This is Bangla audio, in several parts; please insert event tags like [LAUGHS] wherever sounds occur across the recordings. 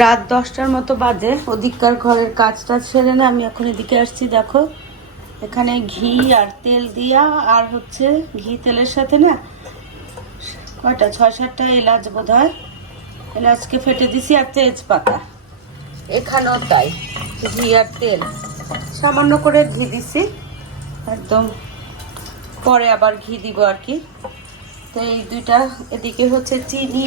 রাত দশটার মতো বাজে। ওদিককার ঘরের কাজটা ছেড়ে না, আমি এখন এদিকে আসছি, দেখো। এখানে ঘি আর তেল দিয়া, আর হচ্ছে ঘি তেলের সাথে না, কয়টা? ছয় সাতটা এলাচ বোধ হয় এলাচকে ফেটে দিছি আর তেজপাতা। এখানেও তাই, ঘি আর তেল। সামান্য করে ঘি দিছি। একদম পরে আবার ঘি দিব আর কি। তো এই দুইটা, এদিকে হচ্ছে চিনি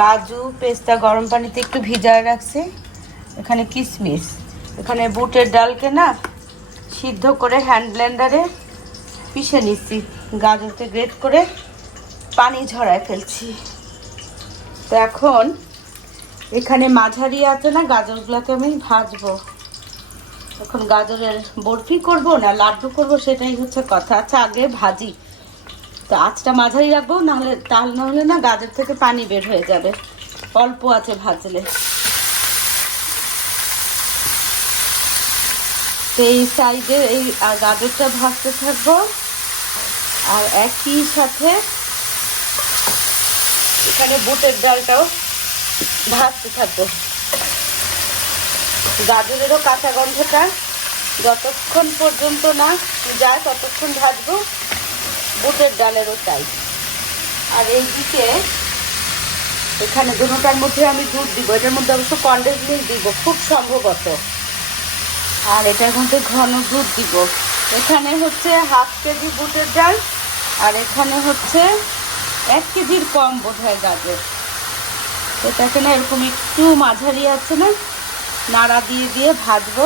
কাজু পেস্তা গরম পানিতে একটু ভিজায় রাখছি। এখানে কিশমিশ এখানে বুটের ডালকে না সিদ্ধ করে হ্যান্ড ব্লেন্ডারে পিষে নিচ্ছি। গাজরকে গ্রেট করে পানি ঝরায় ফেলছি। তো এখন এখানে মাঝারি আছে না, গাজরগুলোকে আমি ভাজবো। এখন গাজরের বরফি করব না লাড্ডু করব সেটাই হচ্ছে কথা। আচ্ছা আগে ভাজি। তো আঁচটা মাঝারি রাখব, নাহলে তাহলে নাহলে না গাজর থেকে পানি বের হয়ে যাবে। অল্প আছে ভাজলে। এই সাইডে এই গাজরটা ভাজতে থাকব। আর একই সাথে এখানে বুটের ডালটাও ভাজতে থাকব। গাজরেরও কাঁচা গন্ধটা যতক্ষণ পর্যন্ত না যায় ততক্ষণ ভাজবো। বুটের ডালেরও তাই আর এইদিকে এখানে দুটোটার মধ্যে আমি দুধ দিব। এটার মধ্যে অবশ্য কন্ডেন্স মিল্ক দিব, খুব সম্ভবত। আর এটার মধ্যে ঘন দুধ দিব। এখানে হচ্ছে হাফ কেজি বুটের ডাল, আর এখানে হচ্ছে এক কেজির কম বোধ হয় গাজর। এটাকে না এরকম একটু মাঝারি আছে না? নাড়া দিয়ে দিয়ে ভাজবো।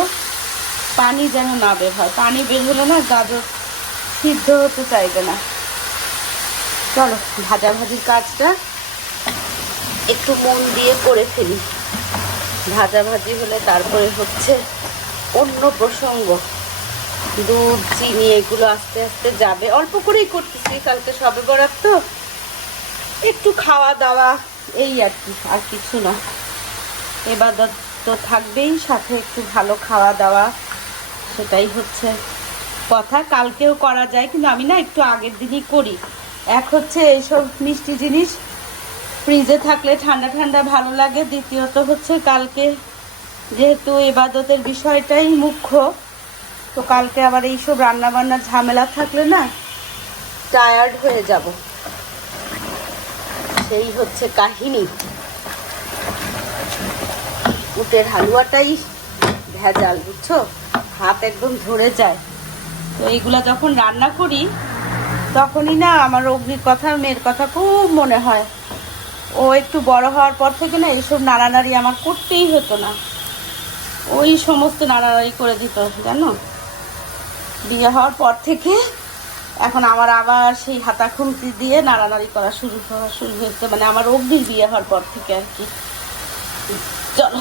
পানি যেন না বের হয়। পানি বের হলে না গাজর সিদ্ধ হতে চাইবে না। চলো, ভাজাভাজির কাজটা একটু মন দিয়ে করে ফেলি। ভাজাভাজি হলে তারপরে হচ্ছে অন্য প্রসঙ্গ। দুধ, চিনি, এগুলো আস্তে আস্তে যাবে। অল্প করেই করতেছি, কালকে সবে বরাত তো। একটু খাওয়া দাওয়া, এই আর কি, আর কিছু না। এবার তো থাকবেই, সাথে একটু ভালো খাওয়া দাওয়া। সেটাই হচ্ছে কথা। কালকেও করা যায়, কিন্তু আমি না একটু আগের দিনই করি। এক হচ্ছে এইসব মিষ্টি জিনিস, ফ্রিজে থাকলে ঠান্ডা ঠান্ডা ভালো লাগে। দ্বিতীয়ত হচ্ছে কালকে যেহেতু এবাদতের বিষয়টাই মুখ্য, তো কালকে আবার এইসব রান্নাবান্নার ঝামেলা থাকলে না টায়ার্ড হয়ে যাব। সেই হচ্ছে কাহিনী। উটের হালুয়াটাই ভেজাল, বুঝছ? হাত একদম ধরে যায়। তো এইগুলা যখন রান্না করি তখনই না আমার অগ্নির কথা, মেয়ের কথা খুব মনে হয়। ও একটু বড় হওয়ার পর থেকে না এইসব নাড়ানাড়ি আমার করতেই হতো না। ওই সমস্ত নাড়ানাড়ি করে দিত, জানো? বিয়ে হওয়ার পর থেকে এখন আমার আবার সেই হাতা খুন্তি দিয়ে নাড়ানাড়ি করা শুরু হওয়া শুরু হয়েছে মানে আমার অগ্নির বিয়ে হওয়ার পর থেকে আর কি। চলো।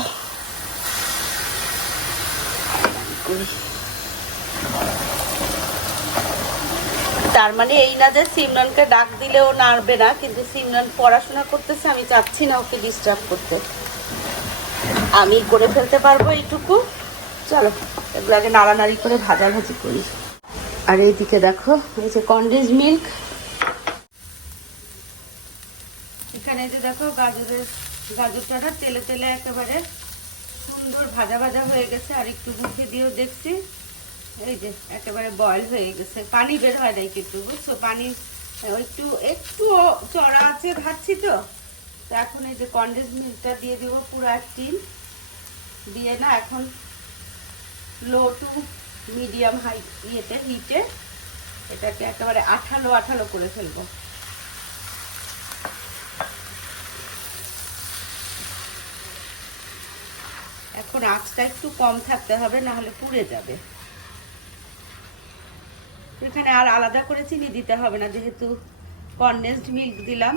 তার মানে এই না যে সিমরনকে ডাক দিলেও নাড়বে না, কিন্তু সিমরন পড়াশোনা করতেছে, আমি চাচ্ছি না ওকে ডিস্টার্ব করতে। আমি করে ফেলতে পারব এইটুকু। চলো, এগুলো আগে নাড়ানাড়ি করে ভাজাভাজি করি। আর এইদিকে দেখো, এই যে কন্ডেন্স মিল্ক। এখানে যে দেখো গাজরের, গাজরটা তেলে তেলে একেবারে সুন্দর ভাজা ভাজা হয়ে গেছে, আর একটু মুখে দিয়েও দেখছি। এই যে, একেবারে বয়ল হয়ে গেছে। পানি বের হয় নাই কিন্তু, বুঝছ? পানি একটু একটু চড়া আছে ভাবছি তো। তো এখন এই যে কন্ডেন্স মিল্কটা দিয়ে দিব, পুরো টিন দিয়ে না এখন লো টু মিডিয়াম হাই ইয়েতে হিটে এটাকে একেবারে আঠালো আঠালো করে ফেলব। এখন আঁচটা একটু কম থাকতে হবে না হলে পুড়ে যাবে। এখানে আর আলাদা করে চিনি দিতে হবে না, যেহেতু কনডেন্সড মিল্ক দিলাম,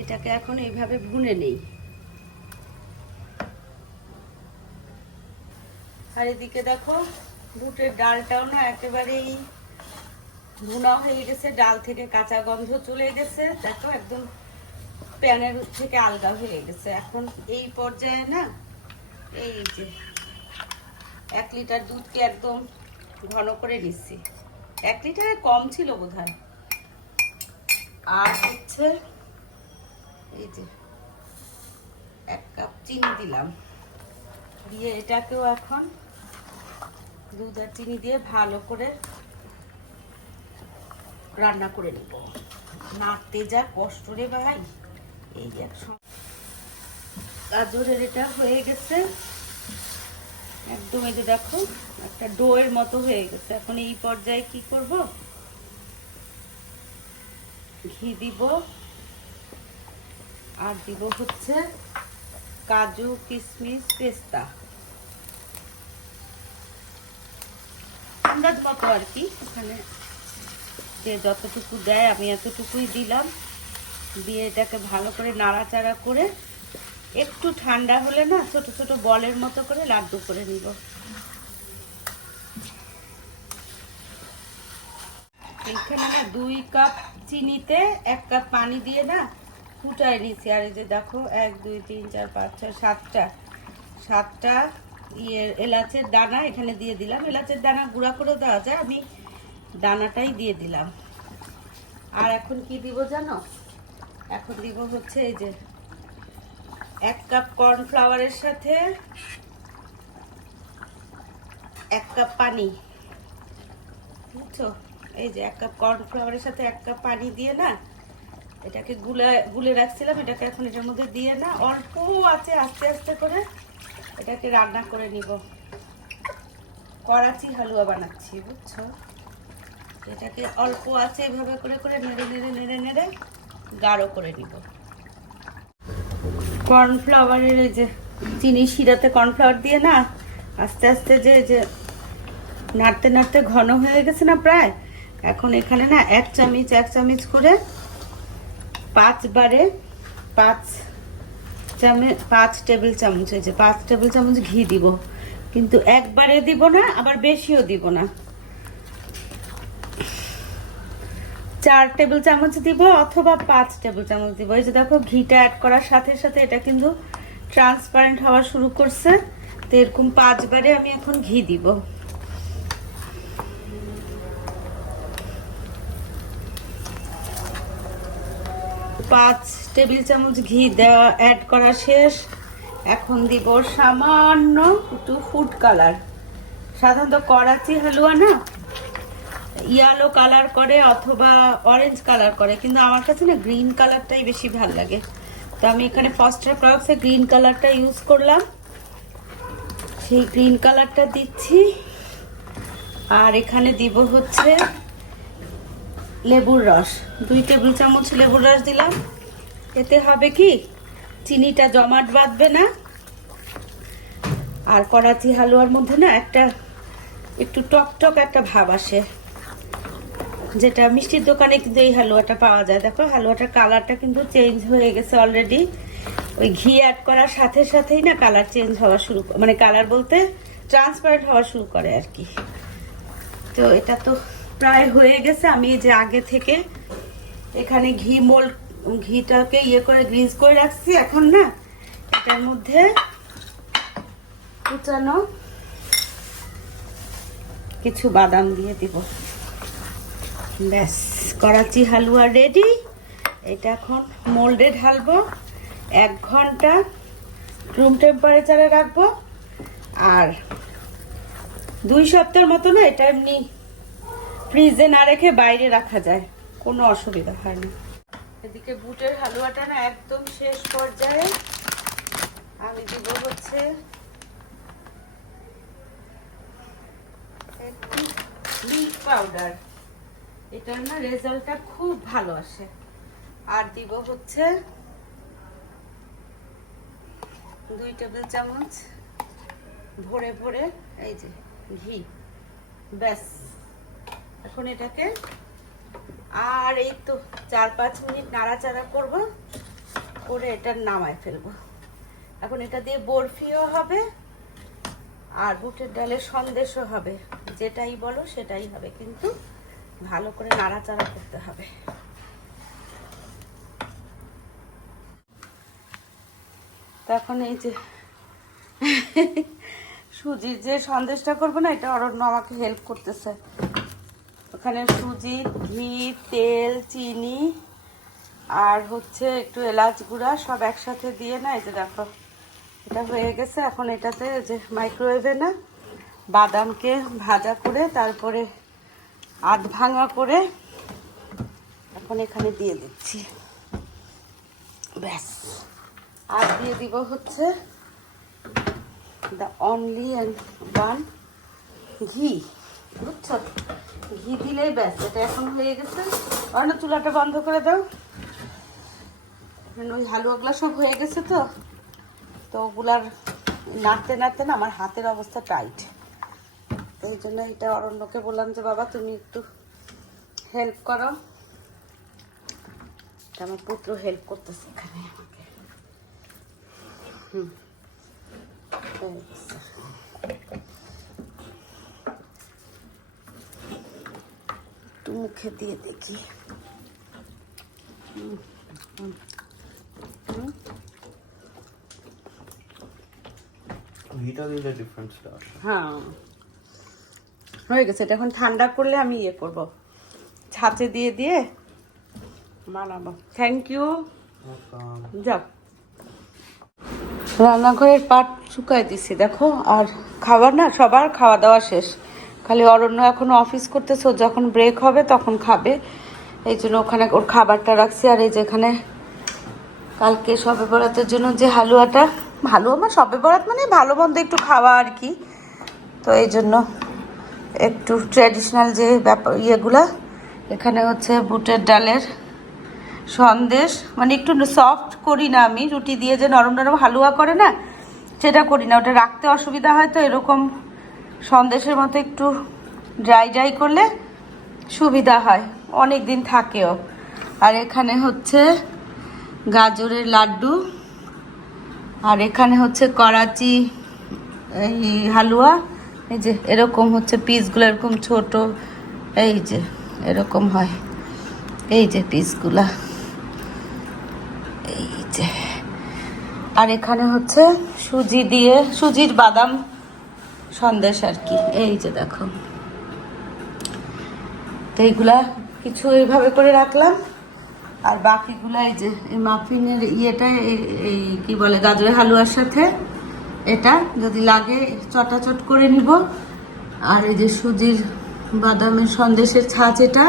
এটাকে এখন এইভাবে ভুনে নেই। আর এদিকে দেখো, বুটের ডালটাও না একেবারেই ভুনা হয়ে গেছে, ডাল থেকে কাঁচা গন্ধ চলে গেছে, দেখো একদম প্যানের থেকে আলগা হয়ে গেছে। এখন এই পর্যায়ে না, এই যে এক লিটার দুধকে একদম ঘন করে নিচ্ছি। এক লিটারে কম ছিল বোধ হয় আর হচ্ছে এই যে এক কাপ চিনি দিলাম। দিয়ে এটাকেও এখন দুধ আর চিনি দিয়ে ভালো করে রান্না করে নিব। নাড়তে যা কষ্ট রে ভাই। এই দেখ সব- গাজরের এটা হয়ে গেছে। একদম এই যে দেখো, একটা ডোয়ের মতো হয়ে গেছে। এখন এই পর্যায়ে কি করব? ঘি দিব। আর দিব হচ্ছে কাজু কিশমিশ পেস্তা। আন্দাজ মতো আর কি ওখানে যে যতটুকু দেয় আমি এতটুকুই দিলাম। দিয়ে এটাকে ভালো করে নাড়াচাড়া করে একটু ঠান্ডা হলে না ছোট ছোট বলের মতো করে লাড্ডু করে নিব। এইখানে না দুই কাপ চিনিতে এক কাপ পানি দিয়ে না ফুটায় নিছি আর এই যে দেখো, এক, দুই, তিন, চার, পাঁচ, ছয়, সাতটা। সাতটা ইয়ে এলাচের দানা এখানে দিয়ে দিলাম। এলাচের দানা গুঁড়া করে দেওয়া যায়, আমি দানাটাই দিয়ে দিলাম। আর এখন কি দিব জানো? এখন দিব হচ্ছে এই যে এক কাপ কর্নফ্লাওয়ারের সাথে এক কাপ পানি। বুঝছ? এই যে এক কাপ কর্নফ্লাওয়ারের সাথে এক কাপ পানি দিয়ে না, এটাকে গুলে গুলে রাখছিলাম, এটাকে এখন এটার মধ্যে দিয়ে না, অল্প আছে, আস্তে আস্তে করে এটাকে রান্না করে নিব। করাচি হালুয়া বানাচ্ছি, বুঝছ? এটাকে অল্প আছে, এভাবে করে করে নেড়ে নেড়ে নেড়ে নেড়ে গাঢ় করে নিব। কর্নফ্লাওয়ারের এই যে চিনি শিরাতে কর্নফ্লাওয়ার দিয়ে না, আস্তে আস্তে যে যে নাড়তে নাড়তে ঘন হয়ে গেছে না প্রায়, এখন এখানে না এক চামচ এক চামচ করে পাঁচবারে পাঁচ চামচ, পাঁচ টেবিল চামচ যে পাঁচ টেবিল চামচ ঘি দিব। কিন্তু একবারে দিব না, আবার বেশিও দিব না। চার টেবিল চামচ দিব অথবা পাঁচ টেবিল চামচ দিব। এই যে দেখো, ঘিটা অ্যাড করার সাথে সাথে এটা কিন্তু ট্রান্সপারেন্ট হওয়া শুরু করছে। তো এরকম পাঁচবারে আমি এখন ঘি দিব। পাঁচ টেবিল চামচ ঘি দেওয়া অ্যাড করা শেষ। এখন দিব সামান্য একটু ফুড কালার সাধারণত করাচি হালুয়া না ইয়েলো কালার করে অথবা অরেঞ্জ কালার করে, কিন্তু আমার কাছে না গ্রিন কালারটাই বেশি ভালো লাগে। তো আমি এখানে ফস্টার ক্রক্সে গ্রিন কালারটা ইউজ করলাম। সেই গ্রিন কালারটা দিচ্ছি। আর এখানে দিব হচ্ছে লেবুর রস। দুই টেবিল চামচ লেবুর রস দিলাম। এতে হবে কি? চিনিটা জমাট বাঁধবে না। আর করাচি হালুয়ার মধ্যে না একটা একটু টক টক একটা ভাব আসে। যেটা মিষ্টির দোকানে কিন্তু এই হালুয়াটা পাওয়া যায়। দেখো, হালুয়াটার কালারটা কিন্তু চেঞ্জ হয়ে গেছে অলরেডি ওই ঘি অ্যাড করার সাথে সাথেই না কালার চেঞ্জ হওয়া শুরু মানে কালার বলতে ট্রান্সপারেন্ট হওয়া শুরু করে আর কি। তো এটা তো প্রায় হয়ে গেছে। আমি যে আগে থেকে এখানে ঘি মোল ঘিটাকে ইয়ে করে গ্রিজ করে রাখছি এখন না। এটার মধ্যে কুচানো কিছু বাদাম দিয়ে দিব। ব্যাস, করাচি হালুয়া রেডি এটা এখন মোল্ডে ঢালবো। এক ঘণ্টা রুম টেম্পারেচারে রাখব। আর দুই সপ্তাহের মতো না, এটা এমনি ফ্রিজে না রেখে বাইরে রাখা যায়। কোনো অসুবিধা হয় না। এদিকে বুটের হালুয়াটা না একদম শেষ পর্যায়ে। আমি দিব হচ্ছে মিল্ক পাউডার এটার না রেজাল্টটা খুব ভালো আসে। আর দিব হচ্ছে দুই টেবিল চামচ ভরে ভরে, এই যে ঘি। ব্যাস। এখন এটাকে আর এই তো চার পাঁচ মিনিট নাড়াচাড়া করব, করে এটা নামায় ফেলব। এখন এটা দিয়ে বরফিও হবে আর বুটের ডালের সন্দেশও হবে। যেটাই বলো সেটাই হবে। কিন্তু ভালো করে নাড়াচাড়া করতে হবে। তখন এই যে সুজির যে সন্দেশটা করব না, এটা অরণ্য আমাকে হেল্প করতেছে। ওখানে সুজি ঘি তেল, চিনি আর হচ্ছে একটু এলাচ গুঁড়া সব একসাথে দিয়ে না, এই যে দেখো, এটা হয়ে গেছে। এখন এটাতে যে মাইক্রোওয়েভে না বাদামকে ভাজা করে তারপরে আধ ভাঙা করে এখন এখানে দিয়ে দিচ্ছি। ব্যাস। আর দিয়ে দিব হচ্ছে দ্য অনলি অ্যান্ড ওয়ান ঘি। বুঝছ? ঘি দিলেই ব্যাস, এটা এখন হয়ে গেছে। অন্য চুলাটা বন্ধ করে দাও। ওই হালুয়াগুলো সব হয়ে গেছে তো। তো ওগুলার নাড়তে নাড়তে না, আমার হাতের অবস্থা টাইট এই জন্য এটা অরণ্যকে বললাম যে বাবা তুমি একটু হেল্প করো। আমার পুত্র হেল্প করতেছে এখানে আমাকে। হুম। একটু মুখে দিয়ে দেখি। আসে হ্যাঁ গেছে। এটা এখন ঠান্ডা করলে আমি ইয়ে করব। ছাঁচে দিয়ে দিয়ে বানাবো। থ্যাংক ইউ যাও। রান্নাঘরের পাট শুকাই দিছি দেখো। আর খাবার না সবার খাওয়া দাওয়া শেষ। খালি অরণ্য এখনও অফিস করতেছে যখন ব্রেক হবে তখন খাবে। এই জন্য ওখানে ওর খাবারটা রাখছি। আর এই যেখানে কালকে সবে বরাতের জন্য যে হালুয়াটা ভালো আমার সবে বরাত মানে ভালো মন্দ একটু খাওয়া আর কি। তো এই জন্য একটু ট্র্যাডিশনাল যে ব্যাপার ইয়েগুলা, এখানে হচ্ছে বুটের ডালের সন্দেশ। মানে একটু সফট করি না আমি, রুটি দিয়ে যে নরম নরম হালুয়া করে না, সেটা করি না। ওটা রাখতে অসুবিধা হয় তো, এরকম সন্দেশের মতো একটু ড্রাই ড্রাই করলে সুবিধা হয়। অনেক দিন থাকেও। আর এখানে হচ্ছে গাজরের লাড্ডু, আর এখানে হচ্ছে করাচি, এই হালুয়া এই যে, এরকম হচ্ছে পিসগুলো, এরকম ছোট। এই যে, এরকম হয়। এই যে পিসগুলা। এই যে। আর এখানে হচ্ছে সুজি দিয়ে, সুজির বাদাম সন্দেশ আর কি। এই যে দেখো। তো এইগুলা কিছু এইভাবে করে রাখলাম। আর বাকিগুলো এই যে, এই মাফিনের ইয়েটা, এই- কি বলে, গাজরের হালুয়ার সাথে এটা যদি লাগে চটাচট করে নিব। আর এই যে সুজির বাদামের সন্দেশের ছাঁচ এটা,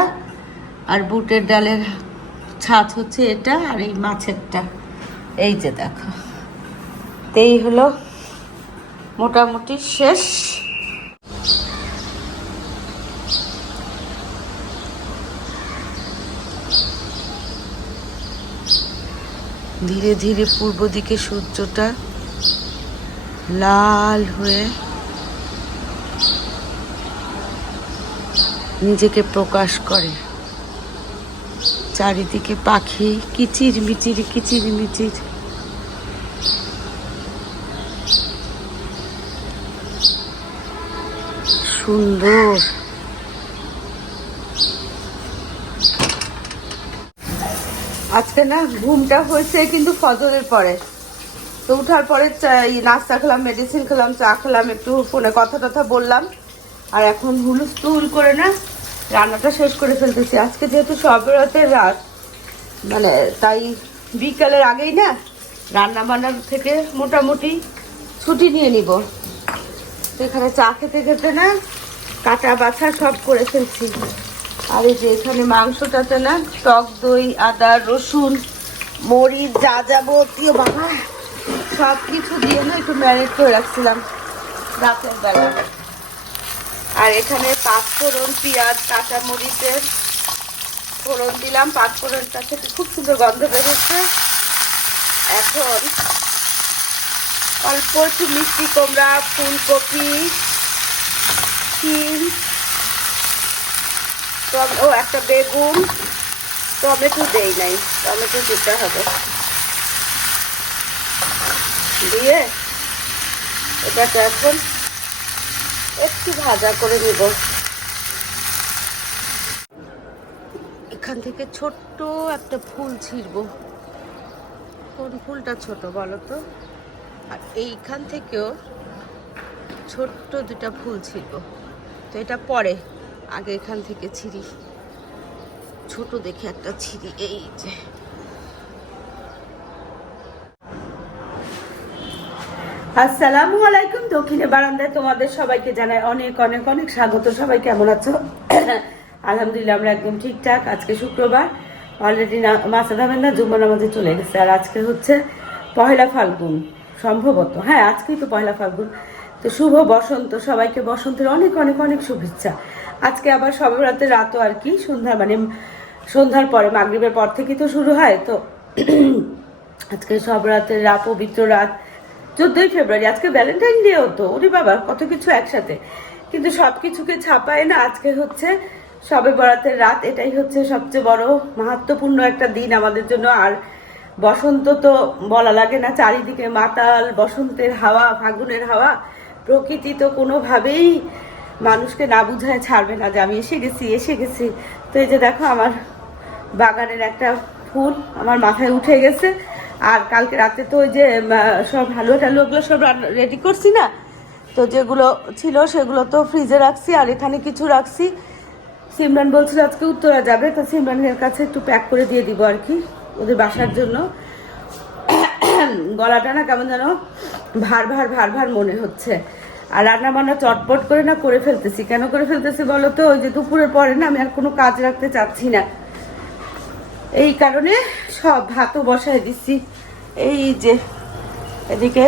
আর বুটের ডালের ছাঁচ হচ্ছে এটা, আর এই মাছেরটা। এই যে দেখো। এই হলো মোটামুটি শেষ। ধীরে ধীরে পূর্ব দিকে সূর্যটা লাল হয়ে নিজেকে প্রকাশ করে। চারিদিকে পাখি, কিচির মিচির কিচির মিচির। সুন্দর। আজকে না, ঘুমটা হয়েছে কিন্তু ফজরের পরে। তো উঠার পরে নাস্তা খেলাম মেডিসিন খেলাম, চা খেলাম, একটু ফোনে কথা টথা বললাম। আর এখন হুলুস্তুল করে না, রান্নাটা শেষ করে ফেলতেছি। আজকে যেহেতু সবেরাতের রাত মানে তাই বিকালের আগেই না রান্না বান্নার থেকে মোটামুটি ছুটি নিয়ে নিব। এখানে চা খেতে খেতে না, কাটা বাছা সব করে ফেলছি। আর এই যে এখানে মাংসটাতে না, টক দই, আদা, রসুন, মরিচ, যা যাবতীয় বাবা সব কিছু দিয়ে না একটু ম্যারিনেট করে রাখছিলাম রাতের বেলা। আর এখানে পাঁচফোড়ন পেঁয়াজ কাঁচা মরিচের ফোড়ন দিলাম। পাঁচফোড়নটা খেতে খুব সুন্দর গন্ধ বের হচ্ছে। এখন অল্প একটু মিষ্টি কুমড়া, ফুলকপি, শিম ও একটা বেগুন, টমেটো দেই নাই। টমেটো দিতে হবে। দিয়ে এটাকে এখন একটু ভাজা করে নিব। এখান থেকে ছোট্ট একটা ফুল ছিঁড়ব। কোন ফুলটা ছোট বলো তো? আর এইখান থেকেও ছোট্ট দুটা ফুল ছিঁড়ব। তো এটা পরে, আগে এখান থেকে ছিঁড়ি। ছোট দেখে একটা ছিঁড়ি, এই যে। আসসালামু আলাইকুম। দক্ষিণে বারান্দায় তোমাদের সবাইকে জানাই অনেক অনেক অনেক স্বাগত। সবাই কেমন আছো? আলহামদুলিল্লাহ, আমরা একদম ঠিকঠাক। আজকে শুক্রবার। অলরেডি মাসা ধামেন না জুম্মা নামাজে চলে গেছে। আর আজকে হচ্ছে পয়লা ফাল্গুন, সম্ভবত। হ্যাঁ আজকেই তো পয়লা ফাল্গুন। তো শুভ বসন্ত। সবাইকে বসন্তের অনেক অনেক অনেক শুভেচ্ছা। আজকে আবার সব রাতে রাতও আর কি। সন্ধ্যা মানে সন্ধ্যার পরে, মাগরিবের পর থেকেই তো শুরু হয়। তো [CLEARS THROAT] আজকে সব রাতের রাত, পবিত্র রাত। চোদ্দই ফেব্রুয়ারি, আজকে ভ্যালেন্টাইন ডে হতো ওরে বাবা, কত কিছু একসাথে। কিন্তু সব কিছুকে ছাপায় না, আজকে হচ্ছে সবে বরাতের রাত, এটাই হচ্ছে সবচেয়ে বড় মাহাত্মপূর্ণ একটা দিন আমাদের জন্য। আর বসন্ত তো বলা লাগে না, চারিদিকে মাতাল, বসন্তের হাওয়া, ফাগুনের হাওয়া। প্রকৃতি তো কোনোভাবেই মানুষকে না বুঝায়, ছাড়বে না যে আমি এসে গেছি এসে গেছি। তো এই যে দেখো, আমার বাগানের একটা ফুল আমার মাথায় উঠে গেছে। আর কালকে রাতে তো ওই যে সব হালুয়া টালুয়াগুলো সব রেডি করছি না। তো যেগুলো ছিল সেগুলো তো ফ্রিজে রাখছি আর এখানে কিছু রাখছি। সিমরান বলছিল আজকে উত্তরা যাবে, তো সিমরানের কাছে একটু প্যাক করে দিয়ে দিব আর কি, ওদের বাসার জন্য। গলাটা না কেমন যেন ভার ভার ভার ভার মনে হচ্ছে। আর রান্না বান্না চটপট করে না করে ফেলতেছি। কেন করে ফেলতেছি বলো তো? ওই যে দুপুরের পরে না আমি আর কোনো কাজ রাখতে চাচ্ছি না। এই কারণে সব ভাতও বসায় দিচ্ছি এই যে, এদিকে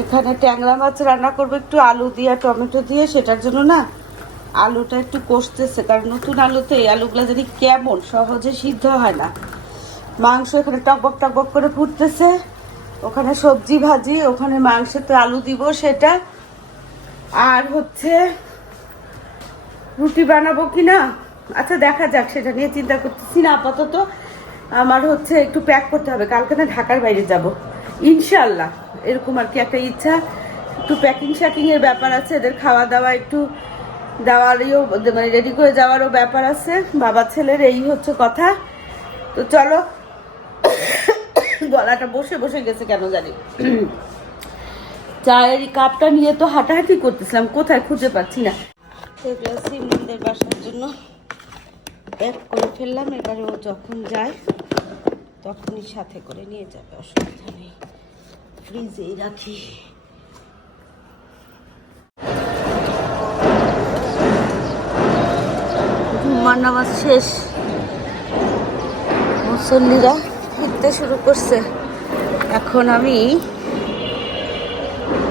এখানে ট্যাংরা মাছ রান্না করব, একটু আলু দিয়ে, টমেটো দিয়ে, সেটার জন্য না আলুটা একটু কষতেছে, কারণ নতুন আলুতে এই আলুগুলো যদি কেমন, সহজে সিদ্ধ হয় না। মাংস এখানে টকবক টকবক করে ফুটতেছে, ওখানে সবজি ভাজি, ওখানে মাংসেতে আলু দিব সেটা। আর হচ্ছে রুটি বানাবো কি না আচ্ছা দেখা যাক, সেটা নিয়ে চিন্তা করতেছি না, আপাতত। আমার হচ্ছে একটু প্যাক করতে হবে, কালকে না ঢাকার বাইরে যাব। ইনশাল্লাহ এরকম আর কি একটা ইচ্ছা। একটু প্যাকিং শ্যাকিং এর ব্যাপার আছে, এদের খাওয়া দাওয়া একটু দেওয়ারও মানে রেডি করে যাওয়ারও ব্যাপার আছে। বাবা ছেলের এই হচ্ছে কথা। তো চলো, গলাটা বসে বসে গেছে কেন জানি। চায়ের কাপটা নিয়ে তো হাঁটাহাঁটি করতেছিলাম, কোথায় খুঁজে পাচ্ছি না। বাসার জন্য। প্যাক করে ফেললাম, এবারে ও যখন যায়, তখনই সাথে করে নিয়ে যাবে, অসুবিধা নেই। ফ্রিজেই রাখি। জুম্মার নামাজ শেষ। মুসল্লিরা ফিরতে শুরু করছে। এখন আমি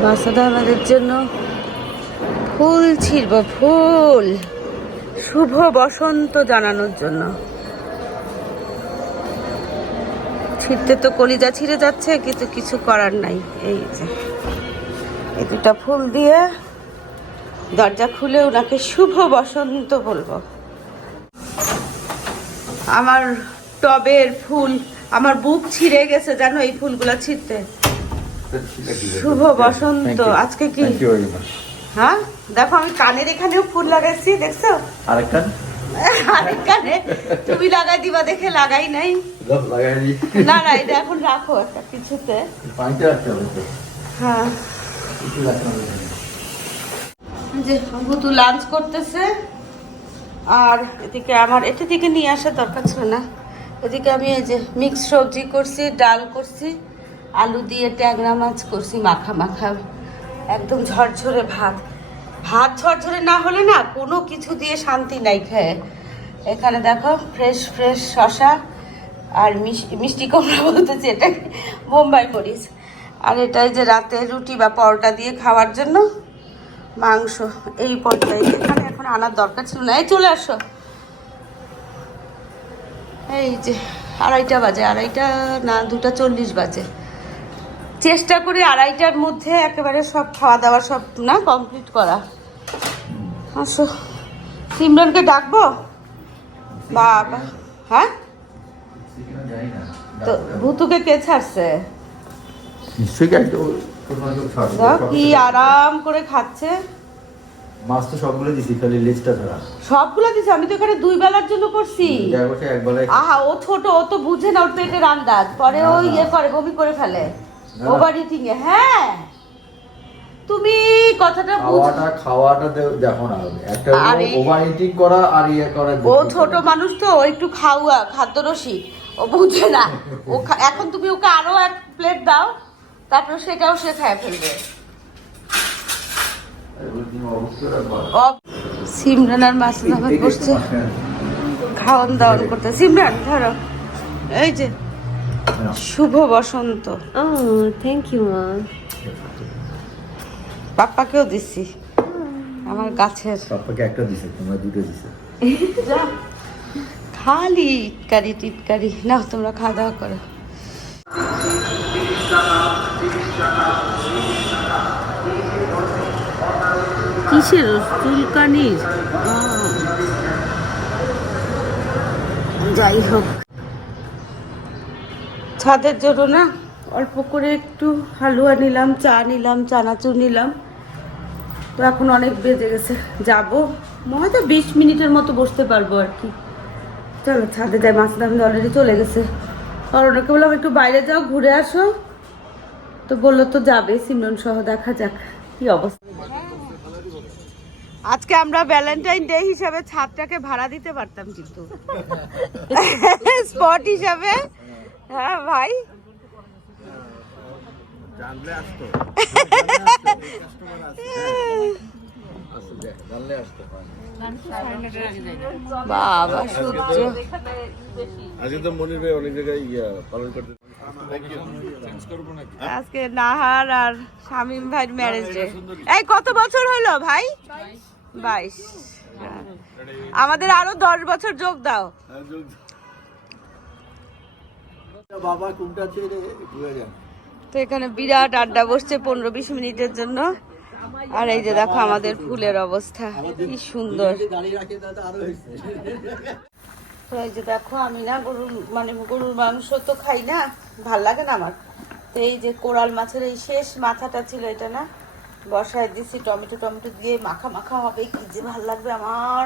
মাসাদ আহমেদের জন্য ফুল ছিড়ব, ফুল। শুভ বসন্ত জানানোর জন্য। ছিঁড়তে তো কলিজা ছিঁড়ে যাচ্ছে কিন্তু কিছু করার নাই। এই যে এই দুটা ফুল দিয়ে দরজা খুলে ওনাকে শুভ বসন্ত বলব। আমার টবের ফুল আমার বুক ছিঁড়ে গেছে জানো এই ফুলগুলা ছিঁড়তে। শুভ বসন্ত আজকে কি? হ্যাঁ? দেখো আমি কানের এখানেও ফুল লাগাইছি দেখছ? আরেকটা আরেক কানে। তুমি লাগাই দিবা দেখে লাগাই নাই। না না। এটা এখন রাখো একটা কিছুতে হ্যাঁ। যে ভুতু লাঞ্চ করতেছে আর এদিকে আমার এটা থেকে নিয়ে আসার দরকার ছিল না। এদিকে আমি এই যে মিক্স সবজি করছি ডাল করছি আলু দিয়ে ট্যাংরা মাছ করছি মাখা মাখা একদম ঝরঝরে ভাত। ভাত ঝরঝরে না হলে না কোনো কিছু দিয়ে শান্তি নাই খেয়ে। এখানে দেখো ফ্রেশ ফ্রেশ শশা আর মিষ্টি কুমড়া বলতেছি এটা বোম্বাই মরিচ। আর এটাই যে রাতে রুটি বা পরোটা দিয়ে খাওয়ার জন্য মাংস, এই পর্যায়ে এখানে এখন আনার দরকার ছিল না। এই চলে আসো। এই যে আড়াইটা বাজে, আড়াইটা না, দুটা চল্লিশ বাজে। চেষ্টা করি আড়াইটার মধ্যে একেবারে সব খাওয়া দাওয়া সব না কমপ্লিট করা। আসো। সিমরনকে ডাকবো? বাবা। হ্যাঁ? তো ভুতুকে কে ছাড়ছে? কি আরাম করে খাচ্ছে। মাছ তো সবগুলো দিছি খালি লেজটা ছাড়া সবগুলো দিছে? আমি তো এখানে দুই বেলার জন্য করছি। আহা ও ছোট ও তো বুঝে না ওর পেটের আন্দাজ। পরে ও। ইয়ে করে বমি করে ফেলে। ওভার ইটিং এ হ্যাঁ। তুমি কথাটা খাওয়াটা খাওয়াটা দেখো না একটা আরে- ওভার ইটিং করা আর ইয়ে করা ও ছোট মানুষ তো একটু খাওয়া খাদ্যরসিক। ও বুঝে না। ও এখন তুমি ওকে আরও এক প্লেট দাও তারপর সেটাও সে খায় ফেলবে। সিমরান আর মাসুদ আহমেদ বসছে হ্যাঁ, খাওয়ান দাওয়ান করতে সিমরান ধরো। এই যে। হ্যাঁ। শুভ বসন্ত। Thank you, Mom. পাপ্পাকেও দিচ্ছি। আমার গাছের। পাপ্পাকে একটা দিছে তোমরা দুটো দিছে। যা। খালি ইটকারি টিটকারি। না তোমরা খাওয়া দাওয়া করো। কিসের চুলকানির? যাই হোক। ছাদের জন্য না অল্প করে একটু হালুয়া নিলাম, চা নিলাম, চানাচুর নিলাম। তো এখন অনেক বেজে গেছে, যাব। মনে হয়তো বিশ মিনিটের মতো বসতে পারব আর কি। চলো, ছাদে যাই, মাছ দাম অলরেডি চলে গেছে। আর ওনাকে বললাম, একটু বাইরে যাও, ঘুরে আসো। তো বলল, তো যাবে, সিমরন সহ দেখা যাক কি অবস্থা। আজকে আমরা ভ্যালেন্টাইন ডে হিসাবে ছাদটাকে ভাড়া দিতে পারতাম কিন্তু। [LAUGHS] স্পট হিসাবে। হ্যাঁ ভাই। বাবা সূর্য। আজকে তো মনির ভাই অনেক জায়গায় ইয়া পালন করতে আজকে নাহার আর শামিম ভাইয়ের ম্যারেজ ডে এই কত বছর হলো ভাই? বাইশ। হ্যাঁ। আমাদের আরও দশ বছর যোগ দাও। বাবা কোনটা ছেড়ে ঘুরে যান। তো এখানে বিরাট আড্ডা বসছে পনেরো বিশ মিনিটের জন্য। আর এই যে দেখো আমাদের ফুলের অবস্থা কি সুন্দর। এই যে দেখো আমি না গরুর মানে গরুর মাংস তো খাই না ভালো লাগে না আমার। তো এই যে কোরাল মাছের এই শেষ মাথাটা ছিল এটা না বসায় দিছি টমেটো টমেটো দিয়ে মাখা মাখা হবে কি যে ভালো লাগবে আমার।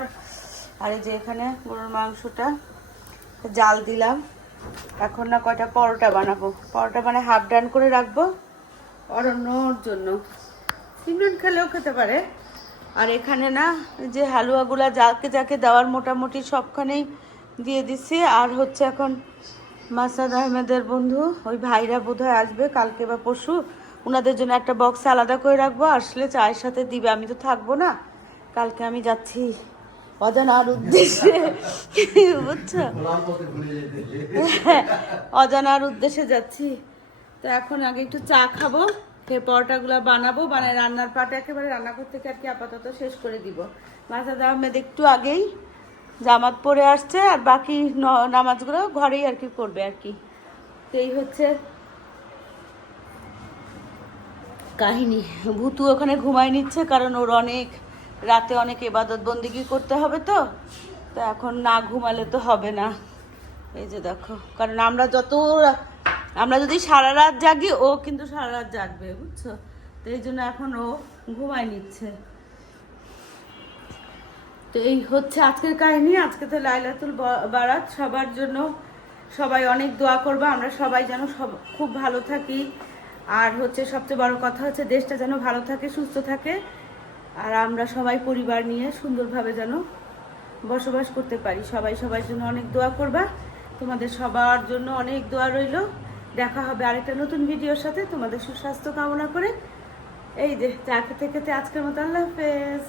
আর এই যে এখানে গরুর মাংসটা জাল দিলাম। এখন না কয়টা? পরোটা বানাবো। পরোটা মানে হাফ ডান করে রাখব। অরণ্যর জন্য। সিমরন খেলেও খেতে পারে। আর এখানে না যে হালুয়াগুলা যাকে যাকে দেওয়ার মোটামুটি সবখানেই দিয়ে দিছি। আর হচ্ছে এখন মাসাদ আহমেদের বন্ধু, ওই ভাইরা বোধহয় আসবে কালকে বা পরশু। ওনাদের জন্য একটা বক্স আলাদা করে রাখব। আসলে চায়ের সাথে দিবে, আমি তো থাকব না। কালকে আমি যাচ্ছি। অজানার উদ্দেশ্যে। বুঝছ? অজানার উদ্দেশ্যে যাচ্ছি। তো এখন আগে একটু চা খাব খেয়ে পরোটাগুলো বানাবো, বানায় রান্নার পাটা একেবারে রান্না করতে আর কি আপাতত শেষ করে দিব। মাসাদ আহমেদ একটু আগেই জামাত পরে আসছে আর বাকি নামাজগুলো ঘরেই আর কি করবে আর কি। এই হচ্ছে কাহিনী। ভুতু ওখানে ঘুমায় নিচ্ছে কারণ ওর অনেক রাতে অনেক এবাদত বন্দিগি করতে হবে তো তো এখন না ঘুমালে তো হবে না। এই যে দেখো, কারণ আমরা যত আমরা যদি সারা রাত জাগি, ও কিন্তু সারা রাত জাগবে, বুঝছ? তো এই জন্য এখন ও ঘুমায় নিচ্ছে। তো এই হচ্ছে আজকের কাহিনী। আজকে তো লাইলাতুল বারাত, সবার জন্য সবাই অনেক দোয়া করবে। আমরা সবাই যেন সব, খুব ভালো থাকি। আর হচ্ছে সবচেয়ে বড় কথা হচ্ছে দেশটা যেন ভালো থাকে, সুস্থ থাকে। আর আমরা সবাই পরিবার নিয়ে সুন্দরভাবে যেন বসবাস করতে পারি। সবাই সবার জন্য অনেক দোয়া করবা। তোমাদের সবার জন্য অনেক দোয়া রইল। দেখা হবে আরেকটা নতুন ভিডিওর সাথে। তোমাদের সুস্বাস্থ্য কামনা করে। এই যে, চা খেতে খেতে আজকের মতো আল্লাহ হাফেজ।